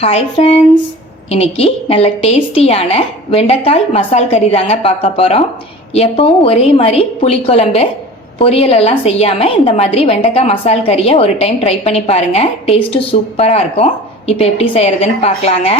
Hi friends இன்னைக்கு நல்ல டேஸ்டியான வெண்டைக்காய் மசால் கறி தாங்க பார்க்க போகிறோம் எப்பவும் ஒரே மாதிரி புளிக்குழம்பு பொரியலெல்லாம் செய்யாமல் இந்த மாதிரி வெண்டைக்காய் மசால் கறியை ஒரு டைம் ட்ரை பண்ணி பாருங்கள் டேஸ்ட்டு சூப்பராக இருக்கும். இப்போ எப்படி செய்கிறதுன்னு பார்க்கலாங்க.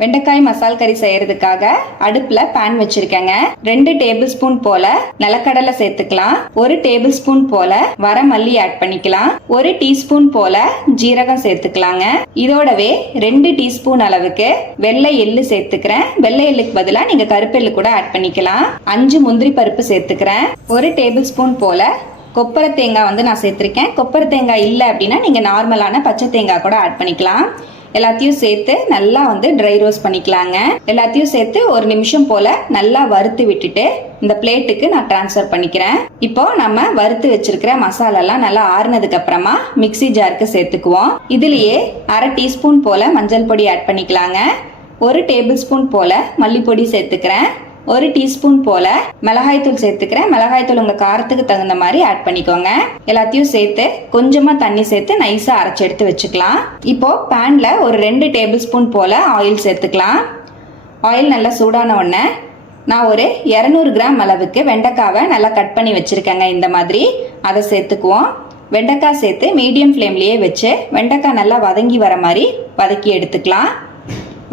வெண்டைக்காய் மசால் கறி செய்யறதுக்காக அடுப்புல பேன் வச்சிருக்கேங்க. ரெண்டு டேபிள் ஸ்பூன் போல நிலக்கடலை சேர்த்துக்கலாம். ஒரு டேபிள் ஸ்பூன் போல வர மல்லி ஆட் பண்ணிக்கலாம். ஒரு டீஸ்பூன் போல ஜீரகம் சேர்த்துக்கலாங்க. இதோடவே ரெண்டு டீஸ்பூன் அளவுக்கு வெள்ளை எள்ளு சேர்த்துக்கிறேன். வெள்ளை எள்ளுக்கு பதிலாக நீங்க கருப்பெள்ளு கூட ஆட் பண்ணிக்கலாம். அஞ்சு முந்திரி பருப்பு சேர்த்துக்கிறேன். ஒரு டேபிள் ஸ்பூன் போல கொப்பரை தேங்காய் வந்து நான் சேர்த்துருக்கேன். கொப்பரை தேங்காய் இல்லை அப்படின்னா நீங்கள் நார்மலான பச்சை தேங்காய் கூட ஆட் பண்ணிக்கலாம். எல்லாத்தையும் சேர்த்து நல்லா வந்து ட்ரை ரோஸ்ட் பண்ணிக்கலாங்க. எல்லாத்தையும் சேர்த்து ஒரு நிமிஷம் போல நல்லா வறுத்து விட்டுட்டு இந்த பிளேட்டுக்கு நான் டிரான்ஸ்ஃபர் பண்ணிக்கிறேன். இப்போ நம்ம வறுத்து வச்சிருக்கிற மசாலாலாம் நல்லா ஆறுனதுக்கு அப்புறமா மிக்சி ஜாருக்கு சேர்த்துக்குவோம். இதுலயே அரை டீஸ்பூன் போல மஞ்சள் பொடி ஆட் பண்ணிக்கலாங்க. ஒரு டேபிள் ஸ்பூன் போல மல்லிப்பொடி சேர்த்துக்கிறேன். ஒரு டீஸ்பூன் போல மிளகாய்த்தூள் சேர்த்துக்கிறேன். மிளகாய்த்தூள் உங்க காரத்துக்கு தகுந்த மாதிரி ஆட் பண்ணிக்கோங்க. எல்லாத்தையும் சேர்த்து கொஞ்சமா தண்ணி சேர்த்து நைஸா அரைச்சி எடுத்து வச்சுக்கலாம். இப்போ பேன்ல ஒரு ரெண்டு டேபிள் ஸ்பூன் போல ஆயில் சேர்த்துக்கலாம். ஆயில் நல்லா சூடான உடனே நான் ஒரு இரநூறு கிராம் அளவுக்கு வெண்டைக்காவை நல்லா கட் பண்ணி வச்சுருக்கேங்க. இந்த மாதிரி அதை சேர்த்துக்குவோம். வெண்டைக்காய் சேர்த்து மீடியம் ஃப்ளேம்லேயே வச்சு வெண்டைக்காய் நல்லா வதங்கி வர மாதிரி வதக்கி எடுத்துக்கலாம்.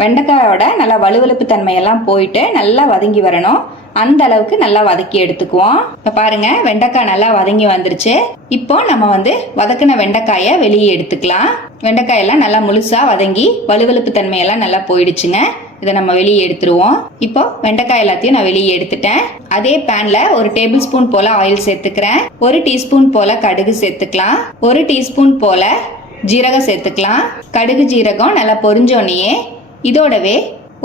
வெண்டைக்காயோட நல்லா வலுவலுப்பு தன்மையெல்லாம் போயிட்டு நல்லா வதங்கி வரணும். அந்த அளவுக்கு நல்லா வதக்கி எடுத்துக்குவோம். இப்போ பாருங்க வெண்டைக்காய் நல்லா வதங்கி வந்துருச்சு. இப்போ நம்ம வந்து வதக்கின வெண்டைக்காயை வெளியே எடுத்துக்கலாம். வெண்டைக்காயெல்லாம் நல்லா முழுசா வதங்கி வலுவலுப்பு தன்மையெல்லாம் நல்லா போயிடுச்சுங்க. இதை நம்ம வெளியே எடுத்துருவோம். இப்போ வெண்டைக்காய் எல்லாத்தையும் நான் வெளியே எடுத்துட்டேன். அதே பேன்ல ஒரு டேபிள் ஸ்பூன் போல ஆயில் சேர்த்துக்கிறேன். ஒரு டீஸ்பூன் போல கடுகு சேர்த்துக்கலாம். ஒரு டீஸ்பூன் போல ஜீரகம் சேர்த்துக்கலாம். கடுகு ஜீரகம் நல்லா பொரிஞ்சோன்னே இதோடவே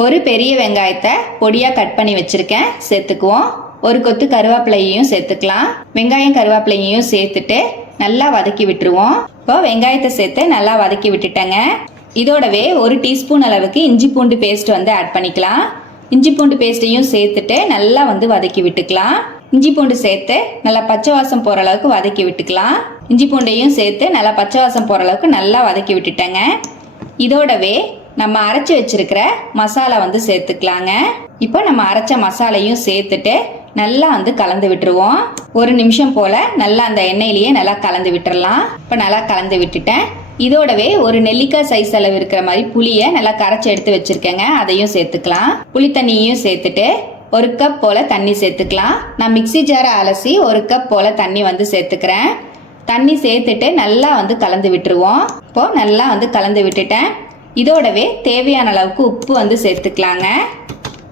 ஒரு பெரிய வெங்காயத்தை பொடியாக கட் பண்ணி வச்சுருக்கேன். சேர்த்துக்குவோம். ஒரு கொத்து கருவேப்பிலையையும் சேர்த்துக்கலாம். வெங்காயம் கருவேப்பிலையையும் சேர்த்துட்டு நல்லா வதக்கி விட்டுருவோம். இப்போ வெங்காயத்தை சேர்த்து நல்லா வதக்கி விட்டுட்டேங்க. இதோடவே ஒரு டீஸ்பூன் அளவுக்கு இஞ்சி பூண்டு பேஸ்ட் வந்து ஆட் பண்ணிக்கலாம். இஞ்சி பூண்டு பேஸ்ட்டையும் சேர்த்துட்டு நல்லா வந்து வதக்கி விட்டுக்கலாம். இஞ்சி பூண்டு சேர்த்து நல்லா பச்சை வாசம் போகிற அளவுக்கு வதக்கி விட்டுக்கலாம். இஞ்சி பூண்டையும் சேர்த்து நல்லா பச்சை வாசம் போகிற அளவுக்கு நல்லா வதக்கி விட்டுட்டேங்க. இதோடவே நம்ம அரைச்சி வச்சிருக்கிற மசாலா வந்து சேர்த்துக்கலாங்க. இப்போ நம்ம அரைச்ச மசாலையும் சேர்த்துட்டு நல்லா வந்து கலந்து விட்டுருவோம். ஒரு நிமிஷம் போல நல்லா அந்த எண்ணெயிலேயே நல்லா கலந்து விட்டுறலாம். இப்போ நல்லா கலந்து விட்டுட்டேன். இதோடவே ஒரு நெல்லிக்காய் சைஸ் அளவு இருக்கிற மாதிரி புளியை நல்லா கரைச்சி எடுத்து வச்சிருக்கேங்க. அதையும் சேர்த்துக்கலாம். புளி தண்ணியையும் சேர்த்துட்டு ஒரு கப் போல தண்ணி சேர்த்துக்கலாம். நான் மிக்சி ஜாரை அலசி ஒரு கப் போல தண்ணி வந்து சேர்த்துக்கிறேன். தண்ணி சேர்த்துட்டு நல்லா வந்து கலந்து விட்டுருவோம். இப்போ நல்லா வந்து கலந்து விட்டுட்டேன். இதோடவே தேவையான அளவுக்கு உப்பு வந்து சேர்த்துக்கலாங்க.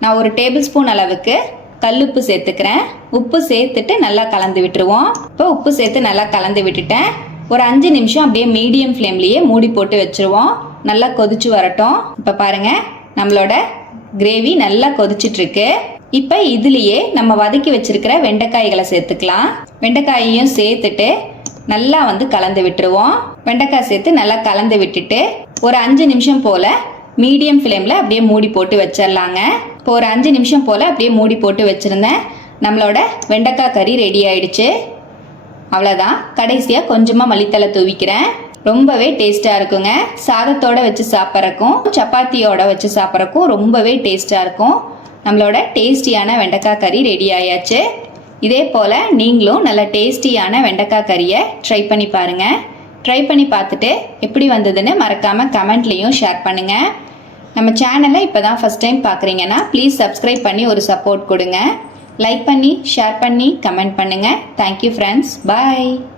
நான் ஒரு டேபிள் ஸ்பூன் அளவுக்கு கல்லுப்பு சேர்த்துக்கிறேன். உப்பு சேர்த்துட்டு நல்லா கலந்து விட்டுருவோம். இப்போ உப்பு சேர்த்து நல்லா கலந்து விட்டுட்டேன். ஒரு அஞ்சு நிமிஷம் அப்படியே மீடியம் ஃப்ளேம்லேயே மூடி போட்டு வச்சுருவோம். நல்லா கொதிச்சு வரட்டும். இப்போ பாருங்க நம்மளோட கிரேவி நல்லா கொதிச்சிட்ருக்கு. இப்போ இதுலேயே நம்ம வதக்கி வச்சிருக்கிற வெண்டைக்காய்களை சேர்த்துக்கலாம். வெண்டைக்காயையும் சேர்த்துட்டு நல்லா வந்து கலந்து விட்டுருவோம். வெண்டைக்காய் சேர்த்து நல்லா கலந்து விட்டுட்டு ஒரு அஞ்சு நிமிஷம் போல் மீடியம் ஃப்ளேமில் அப்படியே மூடி போட்டு வச்சிடலாங்க. இப்போ ஒரு அஞ்சு நிமிஷம் போல் அப்படியே மூடி போட்டு வச்சுருந்தேன். நம்மளோட வெண்டைக்காய் கறி ரெடி ஆயிடுச்சு. அவ்வளோதான் கடைசியாக கொஞ்சமாக மல்லித்தலை தூவிக்கிறேன். ரொம்பவே டேஸ்ட்டாக இருக்குங்க. சாதத்தோட வச்சு சாப்பிட்றக்கும் சப்பாத்தியோட வச்சு சாப்பிட்றக்கும் ரொம்பவே டேஸ்ட்டாக இருக்கும். நம்மளோட டேஸ்டியான வெண்டைக்காய் கறி ரெடி ஆயாச்சு. இதே போல் நீங்களும் நல்ல டேஸ்டியான வெண்டைக்காய் கறியை ட்ரை பண்ணி பாருங்கள் ட்ரை பண்ணி பார்த்துட்டு எப்படி வந்ததுன்னு மறக்காமல் கமெண்ட்லேயும் ஷேர் பண்ணுங்கள் நம்ம சேனலை இப்போ தான் ஃபஸ்ட் டைம் பார்க்குறீங்கன்னா ப்ளீஸ் சப்ஸ்கிரைப் பண்ணி ஒரு சப்போர்ட் கொடுங்க. லைக் பண்ணி ஷேர் பண்ணி கமெண்ட் பண்ணுங்கள் தேங்க்யூ ஃப்ரெண்ட்ஸ் பாய்